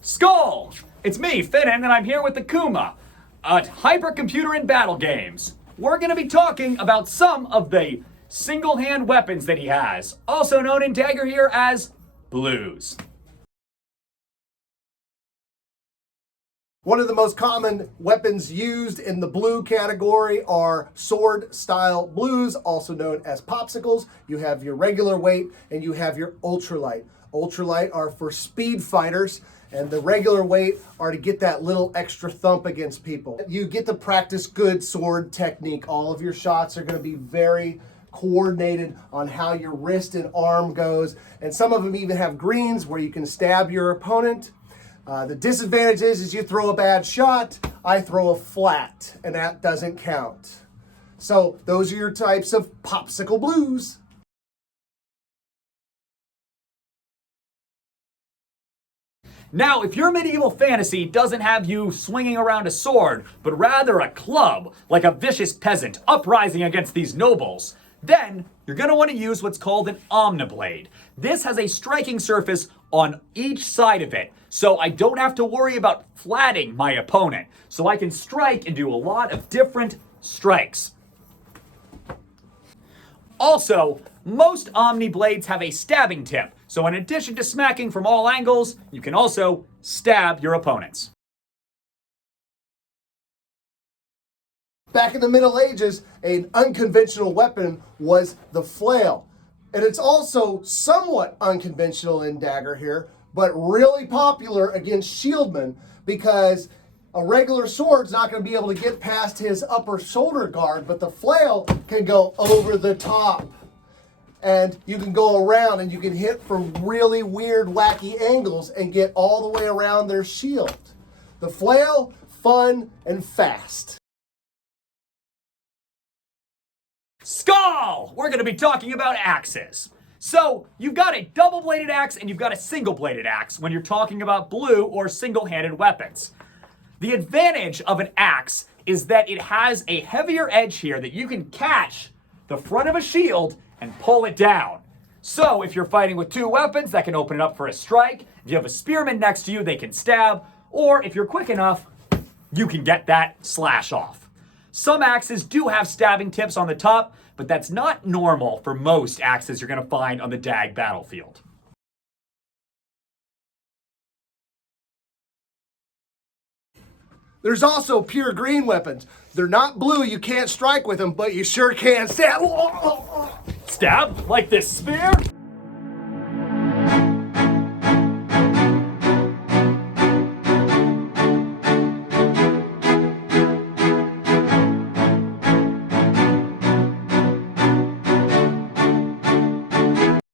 Skull! It's me, Finnan, and I'm here with the Kuma, a hypercomputer in battle games. We're going to be talking about some of the single-hand weapons that he has, also known in Dagorhir as Blues. One of the most common weapons used in the blue category are sword-style blues, also known as popsicles. You have your regular weight and you have your ultralight. Ultralight are for speed fighters, and the regular weight are to get that little extra thump against people. You get to practice good sword technique. All of your shots are going to be very coordinated on how your wrist and arm goes, and some of them even have greens where you can stab your opponent. The disadvantage is you throw a bad shot, I throw a flat, and that doesn't count. So those are your types of popsicle blues. Now, if your medieval fantasy doesn't have you swinging around a sword, but rather a club, like a vicious peasant uprising against these nobles, then you're going to want to use what's called an Omniblade. This has a striking surface on each side of it, so I don't have to worry about flatting my opponent. So I can strike and do a lot of different strikes. Also, most Omniblades have a stabbing tip, so in addition to smacking from all angles, you can also stab your opponents. Back in the Middle Ages, an unconventional weapon was the flail. And it's also somewhat unconventional in Dagorhir, but really popular against shieldmen because a regular sword's not going to be able to get past his upper shoulder guard, but the flail can go over the top. And you can go around and you can hit from really weird, wacky angles and get all the way around their shield. The flail, fun and fast. Skull! We're going to be talking about axes. So, you've got a double-bladed axe and you've got a single-bladed axe when you're talking about blue or single-handed weapons. The advantage of an axe is that it has a heavier edge here that you can catch the front of a shield and pull it down. So, if you're fighting with two weapons, that can open it up for a strike. If you have a spearman next to you, they can stab. Or, if you're quick enough, you can get that slash off. Some axes do have stabbing tips on the top, but that's not normal for most axes you're going to find on the DAG battlefield. There's also pure green weapons. They're not blue, you can't strike with them, but you sure can stab. Stab? Like this spear?